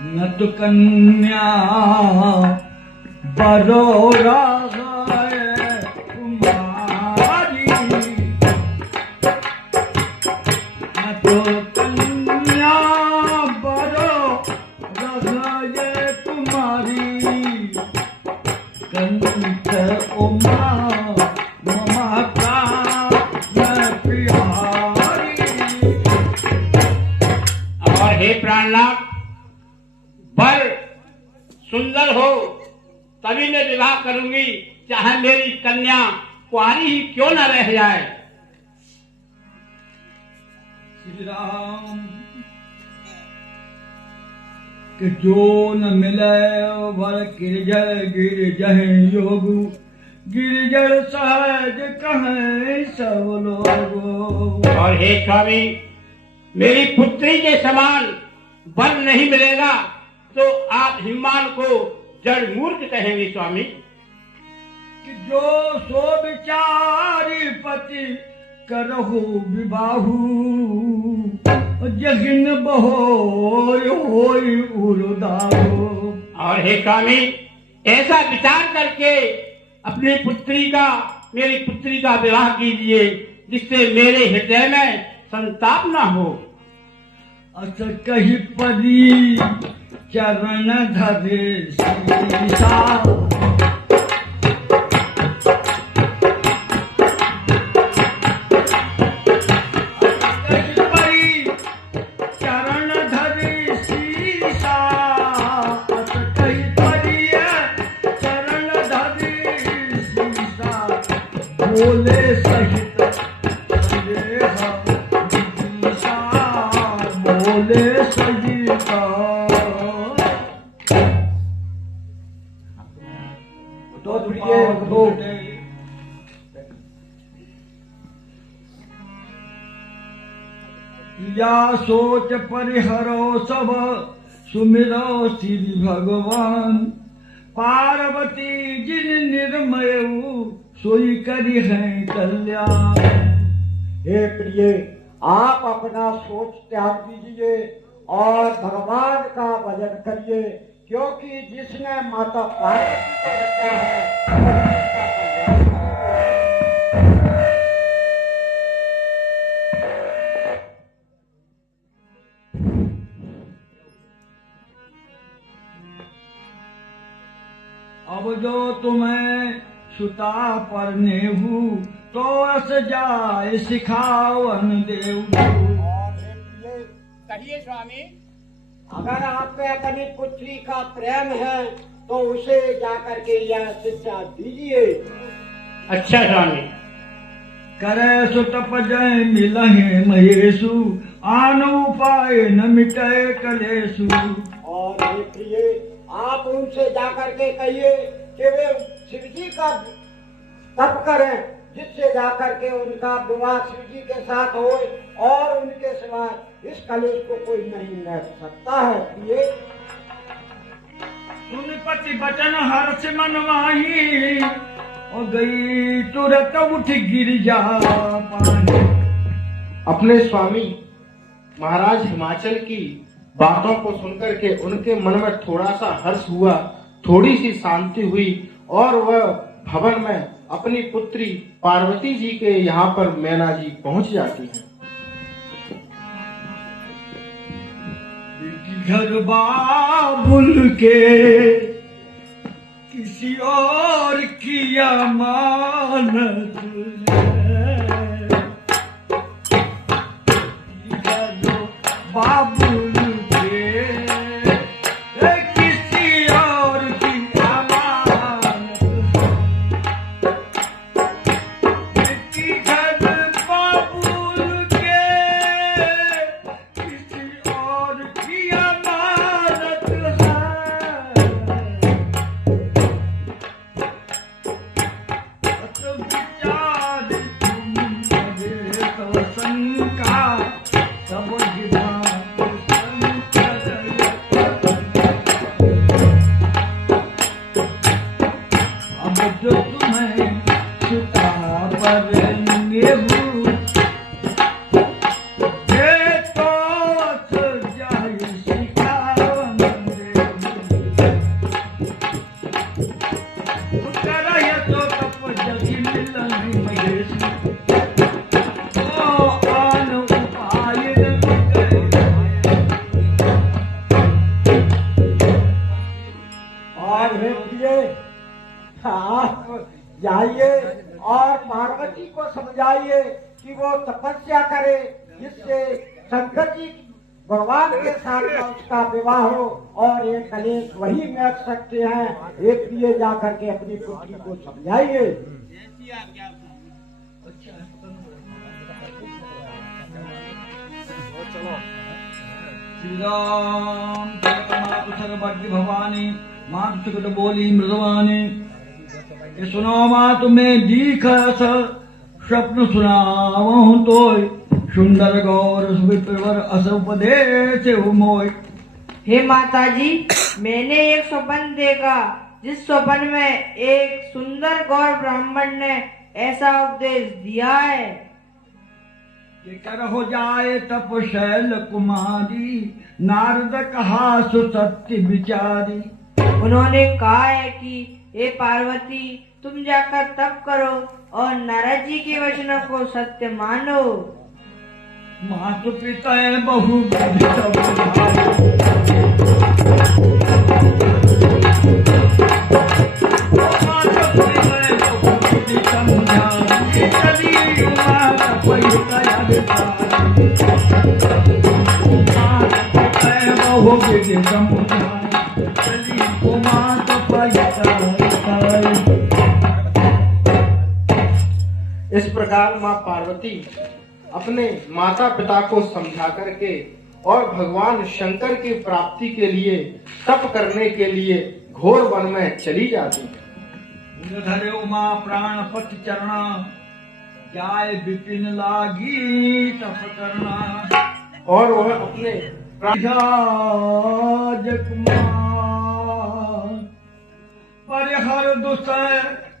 न तो कन्या बरोरा कुमारी, न तो कन्या बरोरा कुमारी, कंठ उमा ममता प्यारी। और हे प्राणनाथ, वर सुंदर हो तभी मैं विवाह करूंगी, चाहे मेरी कन्या कुंवारी ही क्यों न रह जाए। श्री राम कि जो न मिले वर गिरजय गिरजह योगु, गिरजय सहज कहें सब लोगो। और हे स्वामी, मेरी पुत्री के समान वर नहीं मिलेगा तो आप हिमान को जड़ मूर्ख कहेंगे स्वामी। कि जो सो विचारी पति करहु विबाहु, जगिन बहोय होय उरुदाहो। और हे स्वामी, ऐसा विचार करके अपनी पुत्री का, मेरी पुत्री का विवाह कीजिए, जिससे मेरे हृदय में संताप न हो। अस कही परी चरण धरे सीसा, बोले सहित बोले सहित। तो या सोच परिहरो सब सुमिरो श्री भगवान, पार्वती जिन निर्मयु सोई करी है कल्याण। हे प्रिय, आप अपना सोच त्याग दीजिए और भगवान का भजन करिए, क्योंकि जिसने माता पार्वती को रचा है अब जो तुम्हें सुता पर नेहू, तो अस जाय सिखावन देव। कहिए स्वामी। अगर आप पे अपनी पुत्री का प्रेम है तो उसे जाकर के यह शिक्षा दीजिए। अच्छा स्वामी। करे सुत जय मिलहे महेशु, आन उपाय न मिटे कलेशु। और हे प्रिय, आप उनसे जाकर के कहिए कि वे शिव जी का तप करें, जिससे जाकर के उनका विवाह शिव जी के साथ हो, और उनके सिवा इस कलेश को कोई नहीं रह सकता है। प्रिय, सुन पति बचन हर्ष मन माही, और गई तुरंत उठ गिर जा पानी। अपने स्वामी महाराज हिमाचल की बातों को सुनकर के उनके मन में थोड़ा सा हर्ष हुआ, थोड़ी सी शांति हुई, और वह भवन में अपनी पुत्री पार्वती जी के यहाँ पर मैना जी पहुंच जाती हैं। घर बाबुल के किसी और किया मानत बाबुल सब तपस्या करे जिससे शंकर जी भगवान के साथ में उसका विवाह हो और ये कलेश वही मिट सकते हैं। एक प्रिय जाकर के अपनी पुत्री को समझाइए। श्री राम मातु सर्वज्ञ भवानी मातु सुगत बोली मृदवानी। ये सुनो मातु में दीख स्वप्न सुनावहु तोय सुंदर गौर सुविप्रवर अस उपदेश मोय। हे माता जी, मैंने एक स्वप्न देखा जिस स्वप्न में एक सुंदर गौर ब्राह्मण ने ऐसा उपदेश दिया है कि कर हो जाए तपशैल कुमारी नारद कहा सुसत्य विचारी। उन्होंने कहा है कि हे पार्वती, तुम जाकर तप करो और नारद जी के वचनों को सत्य मानो। मातु पिता बहु बुद्धि समझाए। मातु पिता बहु बुद्धि समझाए। चली माता पैसा अधिकारी। मातु पिता बहु बुद्धि समझाए। चली माता पैसा अधिकारी। इस प्रकार माँ पार्वती अपने माता पिता को समझा करके और भगवान शंकर की प्राप्ति के लिए तप करने के लिए घोर वन में चली जाती है। धरे उमा प्राणपति चरणा जाय विपिन लागी तप करना। और वह अपने परिहर दुसर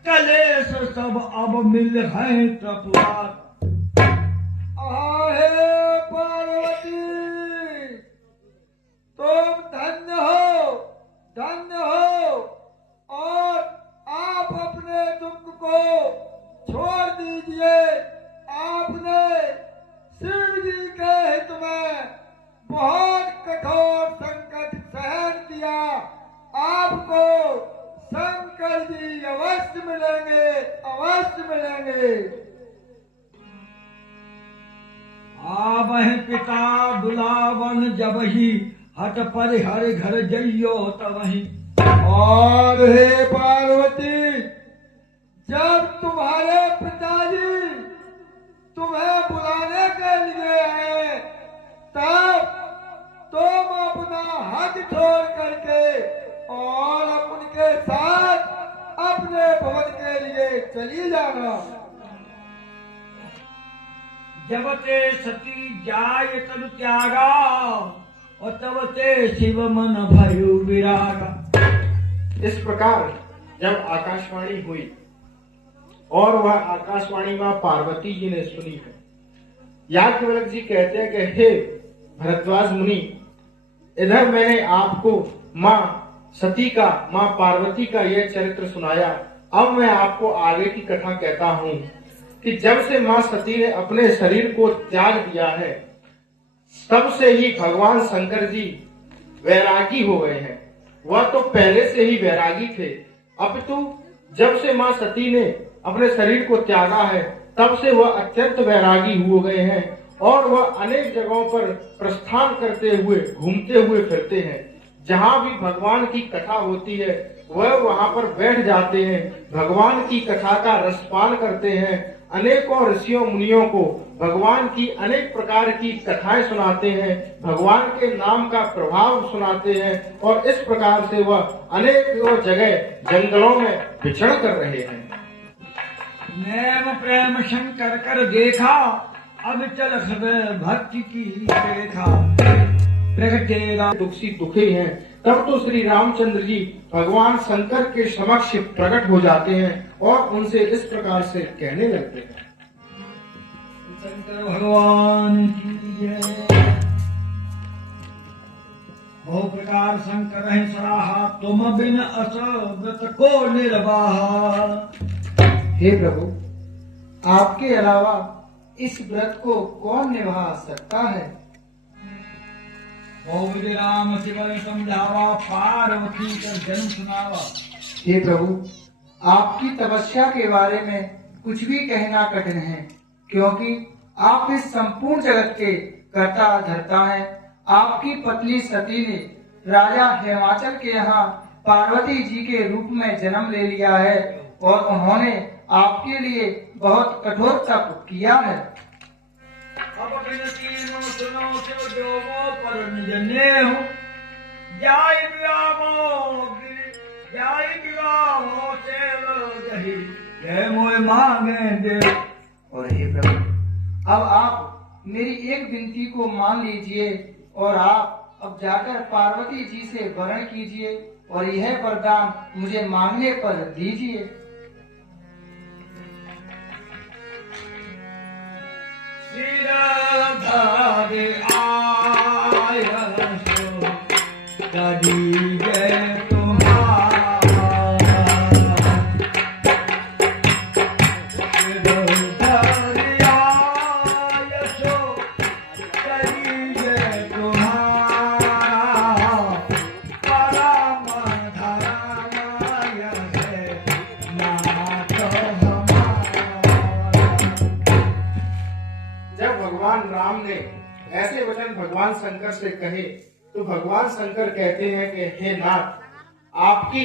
कलेश सब अब मिल है तपवार। आहे पार्वती, तुम धन्य हो और आप अपने दुख को छोड़ दीजिए। आपने शिव जी के हित में बहुत कठोर संकट सहन किया। आपको शंकर जी अवश्य मिलेंगे, अवश्य मिलेंगे। आवह पिता दुलावन जब ही हट परिहर घर जइयो तबहि। और हे पार्वती, जब तुम्हारे पिताजी तुम्हें बुलाने के लिए आए तब तुम अपना हक छोड़ करके और उनके साथ अपने भवन के लिए चली जाना। जब ते सती जाय तनु त्यागा और तब ते शिव मन भयो विरागा। इस प्रकार जब आकाशवाणी हुई और वह आकाशवाणी माँ पार्वती जी ने सुनी है, याज्ञवल्क्य जी कहते हैं कि हे भरद्वाज मुनि, इधर मैंने आपको माँ सती का, माँ पार्वती का यह चरित्र सुनाया। अब मैं आपको आगे की कथा कहता हूँ कि जब से माँ सती ने अपने शरीर को त्याग दिया है तब से ही भगवान शंकर जी वैरागी हो गए हैं। वह तो पहले से ही वैरागी थे, अब तो जब से माँ सती ने अपने शरीर को त्यागा है तब से वह अत्यंत वैरागी हो गए हैं और वह अनेक जगहों पर प्रस्थान करते हुए घूमते हुए फिरते हैं। जहाँ भी भगवान की कथा होती है वह वहाँ पर बैठ जाते हैं, भगवान की कथा का रसपान करते हैं, अनेकों ऋषियों मुनियों को भगवान की अनेक प्रकार की कथाएं सुनाते हैं, भगवान के नाम का प्रभाव सुनाते हैं और इस प्रकार से वह अनेकों जगह जंगलों में विचरण कर रहे हैं। नेम प्रेम शंकर कर देखा, अब चल हृदय भक्ति की देखा। प्रगटेगा दुखी दुखी हैं, तब तो श्री रामचंद्र जी भगवान शंकर के समक्ष प्रकट हो जाते हैं और उनसे इस प्रकार से कहने लगते हैं। शंकर भगवान की जय। बहु प्रकार शंकर है सराहा, तुम बिन अस व्रत को निर्वाहा। हे प्रभु, आपके अलावा इस व्रत को कौन निभा सकता है। बहु राम शिव समझावा, पार्वती कर जन्म सुनावा। हे प्रभु, आपकी तपस्या के बारे में कुछ भी कहना कठिन है, क्योंकि आप इस संपूर्ण जगत के कर्ता धर्ता हैं। आपकी पत्नी सती ने राजा हिमाचल के यहाँ पार्वती जी के रूप में जन्म ले लिया है और उन्होंने आपके लिए बहुत कठोर तप किया है। अब तीनों सुनो से जोगो पर निजने हो जाय विवाहो से गही जय मोय मांगे दे। और हे प्रभु, अब आप मेरी एक विनती को मान लीजिए और आप अब जाकर पार्वती जी से वरण कीजिए और यह वरदान मुझे मांगने पर दीजिए। सिरधारे आया सो करी जय तुम्हारा। सिरधारे आया सो करी जय तुम्हारा। परम धर्मय है नाथ हमारा। जब भगवान राम ने ऐसे वचन भगवान शंकर से कहे तो भगवान शंकर कहते हैं कि हे नाथ, आपकी